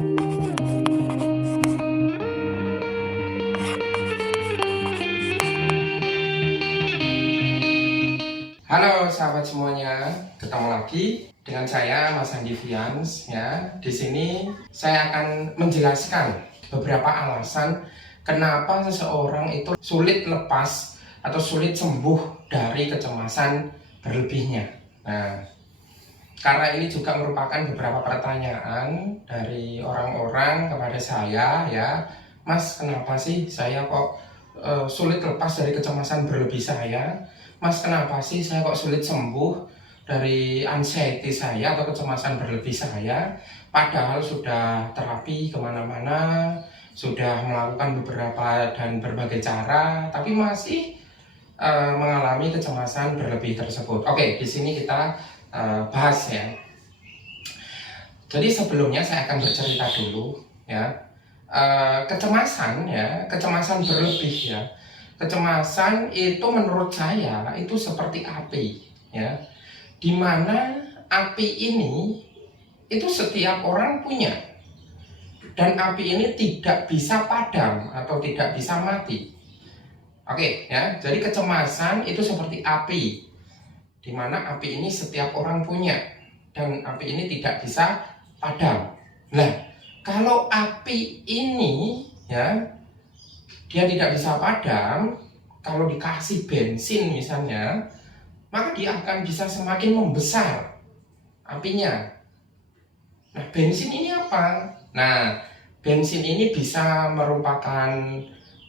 Halo sahabat semuanya, ketemu lagi dengan saya Mas Andi Fians ya. Di sini saya akan menjelaskan beberapa alasan kenapa seseorang itu sulit lepas atau sulit sembuh dari kecemasan berlebihnya. Nah, karena ini juga merupakan beberapa pertanyaan dari orang-orang kepada saya ya, Mas, kenapa sih saya kok sulit lepas dari kecemasan berlebih saya? Mas, kenapa sih saya kok sulit sembuh dari anxiety saya atau kecemasan berlebih saya? Padahal sudah terapi kemana-mana, sudah melakukan beberapa dan berbagai cara, tapi masih mengalami kecemasan berlebih tersebut. Oke, di sini kita bahas ya. Jadi sebelumnya saya akan bercerita dulu ya. Kecemasan ya, kecemasan berlebih ya. Kecemasan itu menurut saya itu seperti api ya, dimana api ini itu setiap orang punya, dan api ini tidak bisa padam atau tidak bisa mati. Oke ya, jadi kecemasan itu seperti api, dimana api ini setiap orang punya dan api ini tidak bisa padam. Nah, kalau api ini ya, dia tidak bisa padam, kalau dikasih bensin misalnya, maka dia akan bisa semakin membesar apinya. Nah, bensin ini apa? Nah, bensin ini bisa merupakan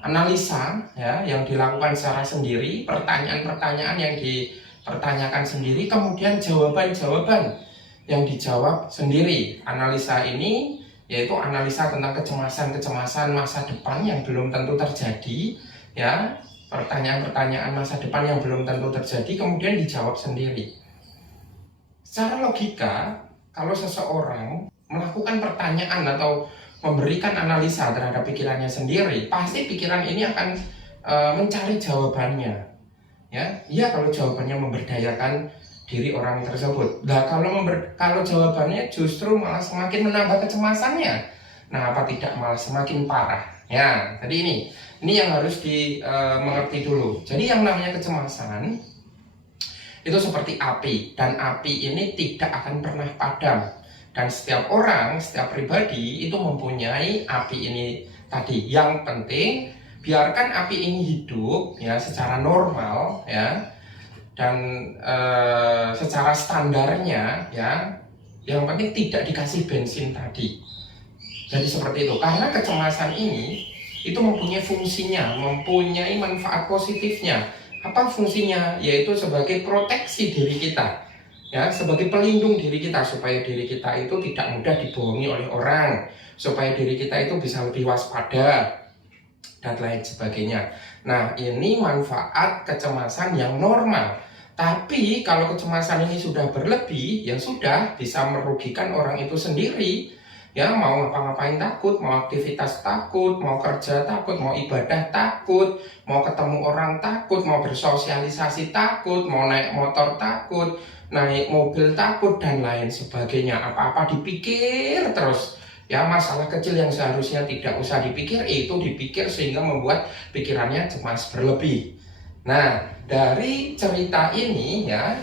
analisa ya, yang dilakukan secara sendiri, pertanyaan-pertanyaan yang dipertanyakan sendiri, kemudian jawaban-jawaban yang dijawab sendiri. Analisa ini yaitu analisa tentang kecemasan-kecemasan masa depan yang belum tentu terjadi ya, pertanyaan-pertanyaan masa depan yang belum tentu terjadi kemudian dijawab sendiri. Secara logika, kalau seseorang melakukan pertanyaan atau memberikan analisa terhadap pikirannya sendiri, pasti pikiran ini akan mencari jawabannya ya, kalau jawabannya memberdayakan diri orang tersebut. Nah, kalau jawabannya justru malah semakin menambah kecemasannya, nah apa tidak malah semakin parah ya. Jadi ini yang harus dimengerti dulu. Jadi yang namanya kecemasan itu seperti api, dan api ini tidak akan pernah padam, dan setiap orang, setiap pribadi itu mempunyai api ini tadi. Yang penting biarkan api ini hidup ya secara normal ya, dan secara standarnya ya, yang penting tidak dikasih bensin tadi. Jadi seperti itu. Karena kecemasan ini itu mempunyai fungsinya, mempunyai manfaat positifnya. Apa fungsinya? Yaitu sebagai proteksi diri kita ya, sebagai pelindung diri kita, supaya diri kita itu tidak mudah dibohongi oleh orang, supaya diri kita itu bisa lebih waspada dan lain sebagainya. Nah, ini manfaat kecemasan yang normal. Tapi kalau kecemasan ini sudah berlebih, ya sudah bisa merugikan orang itu sendiri. Ya, mau ngapa-ngapain takut, mau aktivitas takut, mau kerja takut, mau ibadah takut, mau ketemu orang takut, mau bersosialisasi takut, mau naik motor takut, naik mobil takut, dan lain sebagainya. Apa-apa dipikir terus. Ya, masalah kecil yang seharusnya tidak usah dipikir, itu dipikir sehingga membuat pikirannya cemas berlebih. Nah, dari cerita ini ya,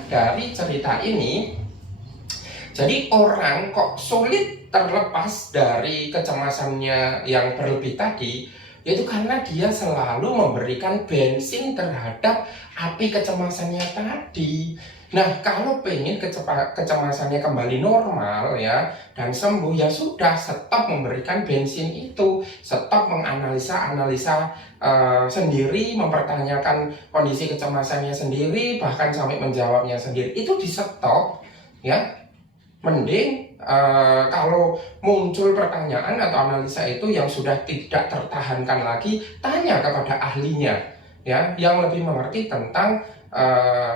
jadi orang kok sulit terlepas dari kecemasannya yang berlebih tadi, yaitu karena dia selalu memberikan bensin terhadap api kecemasannya tadi. Nah, kalau pengen kecemasannya kembali normal ya dan sembuh, ya sudah, stop memberikan bensin itu, stop menganalisa sendiri, mempertanyakan kondisi kecemasannya sendiri, bahkan sampai menjawabnya sendiri. Itu di stop ya. Mending kalau muncul pertanyaan atau analisa itu yang sudah tidak tertahankan lagi, tanya kepada ahlinya ya, yang lebih mengerti tentang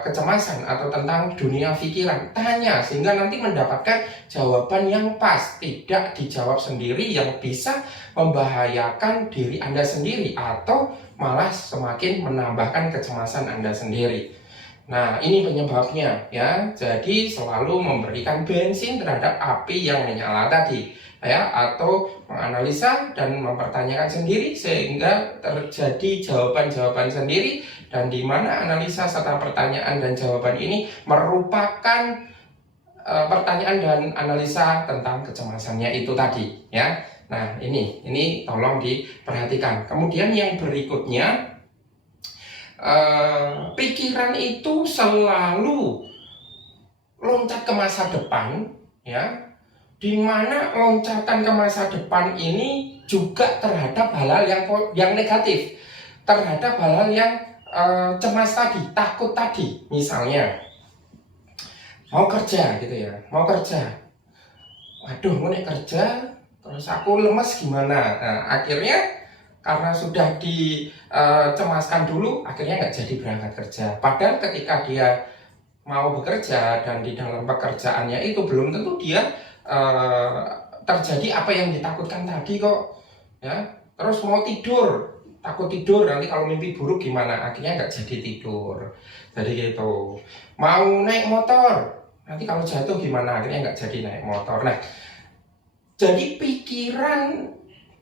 kecemasan atau tentang dunia pikiran. Tanya sehingga nanti mendapatkan jawaban yang pas, tidak dijawab sendiri yang bisa membahayakan diri Anda sendiri atau malah semakin menambahkan kecemasan Anda sendiri. Nah, ini penyebabnya ya. Jadi selalu memberikan bensin terhadap api yang menyala tadi. ya, atau menganalisa dan mempertanyakan sendiri sehingga terjadi jawaban-jawaban sendiri, dan di mana analisa serta pertanyaan dan jawaban ini merupakan pertanyaan dan analisa tentang kecemasannya itu tadi, ya. Nah, ini tolong diperhatikan. Kemudian yang berikutnya, pikiran itu selalu loncat ke masa depan, ya, di mana loncatan ke masa depan ini juga terhadap hal-hal yang negatif, terhadap hal-hal yang cemas tadi, takut tadi. Misalnya mau kerja gitu ya, mau kerja, waduh mau kerja terus aku lemes gimana. Nah, akhirnya karena sudah dicemaskan dulu, akhirnya nggak jadi berangkat kerja. Padahal ketika dia mau bekerja dan di dalam pekerjaannya itu belum tentu dia terjadi apa yang ditakutkan tadi kok, ya. Terus mau tidur, takut tidur, nanti kalau mimpi buruk gimana, akhirnya nggak jadi tidur. Jadi gitu. Mau naik motor, nanti kalau jatuh gimana, akhirnya nggak jadi naik motor. Nah, jadi pikiran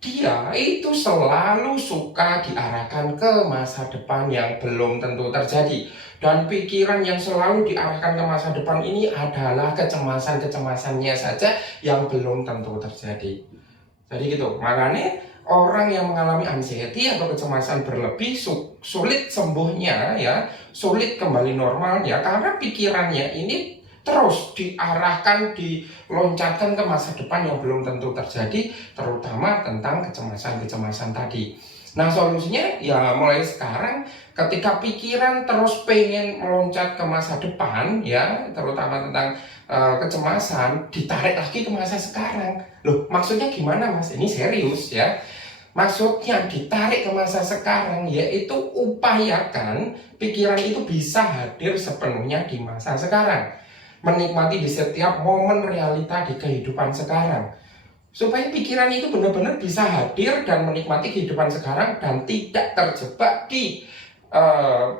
dia itu selalu suka diarahkan ke masa depan yang belum tentu terjadi. Dan pikiran yang selalu diarahkan ke masa depan ini adalah kecemasan-kecemasannya saja yang belum tentu terjadi. Jadi gitu, makanya orang yang mengalami anxiety atau kecemasan berlebih sulit sembuhnya, ya, sulit kembali normalnya, karena pikirannya ini terus diarahkan, diloncatkan ke masa depan yang belum tentu terjadi, terutama tentang kecemasan-kecemasan tadi. Nah, solusinya ya mulai sekarang, ketika pikiran terus pengen meloncat ke masa depan, ya, terutama tentang kecemasan, ditarik lagi ke masa sekarang. Loh, maksudnya gimana, Mas? Ini serius, ya. Maksudnya ditarik ke masa sekarang, yaitu upayakan pikiran itu bisa hadir sepenuhnya di masa sekarang, menikmati di setiap momen realita di kehidupan sekarang, supaya pikiran itu benar-benar bisa hadir dan menikmati kehidupan sekarang dan tidak terjebak di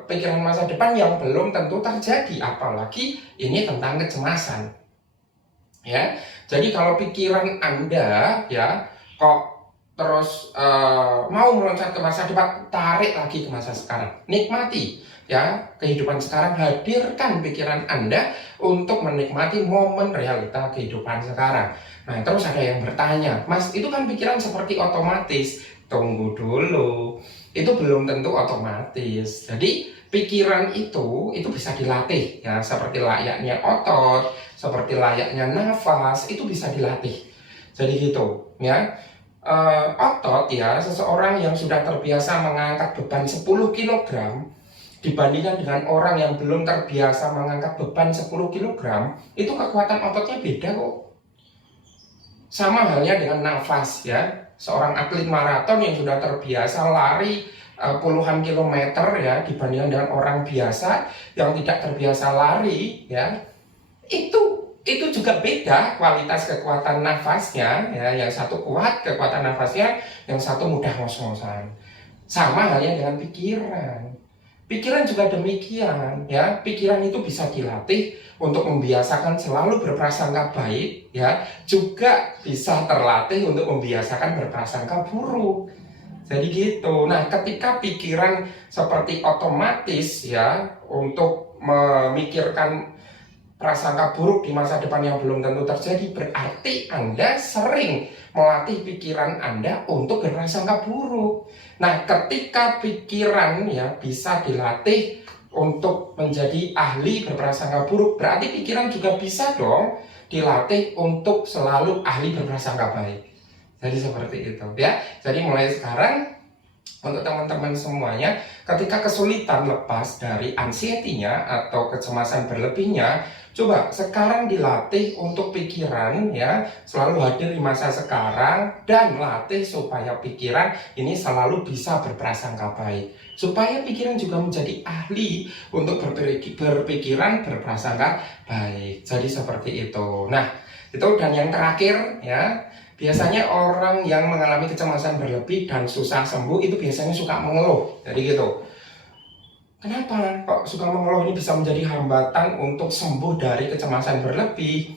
pikiran masa depan yang belum tentu terjadi, apalagi ini tentang kecemasan, ya. Jadi kalau pikiran Anda, ya, kok terus mau meloncat ke masa depan, tarik lagi ke masa sekarang, nikmati, ya, kehidupan sekarang, hadirkan pikiran Anda untuk menikmati momen realita kehidupan sekarang. Nah, terus ada yang bertanya, Mas, itu kan pikiran seperti otomatis. Tunggu dulu, itu belum tentu otomatis. Jadi pikiran itu bisa dilatih, ya, seperti layaknya otot, seperti layaknya nafas, itu bisa dilatih. Jadi gitu, ya. Otot, ya, seseorang yang sudah terbiasa mengangkat beban 10 kg dibandingkan dengan orang yang belum terbiasa mengangkat beban 10 kg, itu kekuatan ototnya beda kok. Sama halnya dengan nafas, ya. Seorang atlet maraton yang sudah terbiasa lari puluhan kilometer, ya, dibandingkan dengan orang biasa yang tidak terbiasa lari, ya, itu juga beda kualitas kekuatan nafasnya, ya. Yang satu kuat kekuatan nafasnya, yang satu mudah ngos-ngosan. Sama halnya dengan pikiran. Pikiran juga demikian, ya. Pikiran itu bisa dilatih untuk membiasakan selalu berprasangka baik, ya. Juga bisa terlatih untuk membiasakan berprasangka buruk. Jadi gitu. Nah, ketika pikiran seperti otomatis, ya, untuk memikirkan prasangka buruk di masa depan yang belum tentu terjadi, berarti Anda sering melatih pikiran Anda untuk berprasangka buruk. Nah, ketika pikiran, ya, bisa dilatih untuk menjadi ahli berprasangka buruk, berarti pikiran juga bisa dong dilatih untuk selalu ahli berprasangka baik. Jadi seperti itu, ya. Jadi mulai sekarang, untuk teman-teman semuanya, ketika kesulitan lepas dari anxiety-nya atau kecemasan berlebihnya, coba sekarang dilatih untuk pikiran, ya, selalu hadir di masa sekarang, dan latih supaya pikiran ini selalu bisa berprasangka baik, supaya pikiran juga menjadi ahli untuk berpikiran berprasangka baik. Jadi seperti itu. Nah, itu. Dan yang terakhir, ya, biasanya orang yang mengalami kecemasan berlebih dan susah sembuh itu biasanya suka mengeluh. Jadi gitu. Kenapa kok suka mengeluh? Ini bisa menjadi hambatan untuk sembuh dari kecemasan berlebih.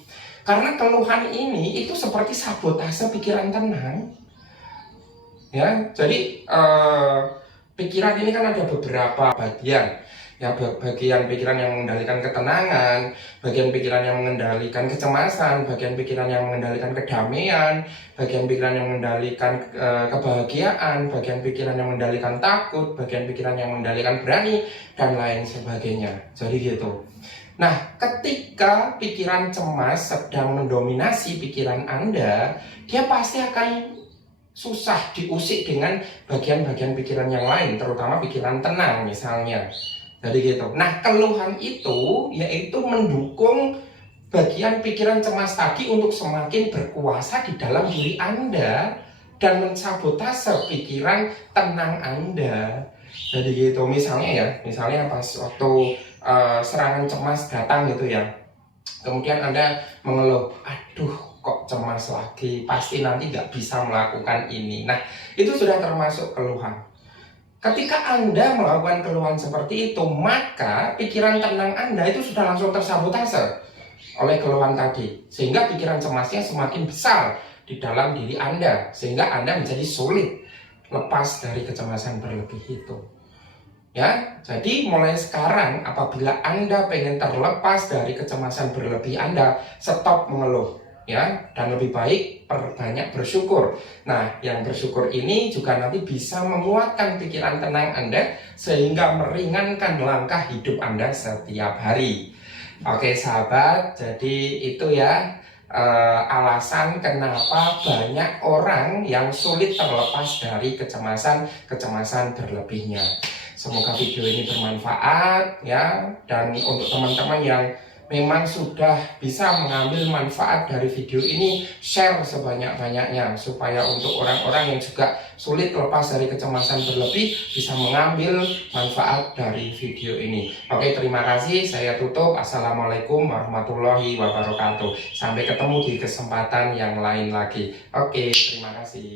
Karena keluhan ini itu seperti sabotase pikiran tenang. Ya, jadi pikiran ini kan ada beberapa bagian. Ya, bagian pikiran yang mengendalikan ketenangan, bagian pikiran yang mengendalikan kecemasan, bagian pikiran yang mengendalikan kedamaian, bagian pikiran yang mengendalikan kebahagiaan, bagian pikiran yang mengendalikan takut, bagian pikiran yang mengendalikan berani, dan lain sebagainya. Jadi gitu. Nah, ketika pikiran cemas sedang mendominasi pikiran Anda, dia pasti akan susah diusik dengan bagian-bagian pikiran yang lain, terutama pikiran tenang misalnya. Jadi gitu. Nah, keluhan itu yaitu mendukung bagian pikiran cemas tadi untuk semakin berkuasa di dalam diri Anda dan mensabotase pikiran tenang Anda. Jadi gitu. Misalnya pas waktu serangan cemas datang gitu ya. Kemudian Anda mengeluh, aduh kok cemas lagi, pasti nanti nggak bisa melakukan ini. Nah, itu sudah termasuk keluhan. Ketika Anda melakukan keluhan seperti itu, maka pikiran tenang Anda itu sudah langsung tersabotase oleh keluhan tadi. Sehingga pikiran cemasnya semakin besar di dalam diri Anda. Sehingga Anda menjadi sulit lepas dari kecemasan berlebih itu. Ya, jadi mulai sekarang apabila Anda pengen terlepas dari kecemasan berlebih Anda, stop mengeluh. Ya, dan lebih baik perbanyak bersyukur. Nah, yang bersyukur ini juga nanti bisa menguatkan pikiran tenang Anda sehingga meringankan langkah hidup Anda setiap hari. Oke sahabat, jadi itu ya alasan kenapa banyak orang yang sulit terlepas dari kecemasan berlebihnya. Semoga video ini bermanfaat ya, dan untuk teman-teman yang memang sudah bisa mengambil manfaat dari video ini, share sebanyak-banyaknya supaya untuk orang-orang yang juga sulit lepas dari kecemasan berlebih bisa mengambil manfaat dari video ini. Oke, terima kasih. Saya tutup. Assalamualaikum warahmatullahi wabarakatuh. Sampai ketemu di kesempatan yang lain lagi. Oke, terima kasih.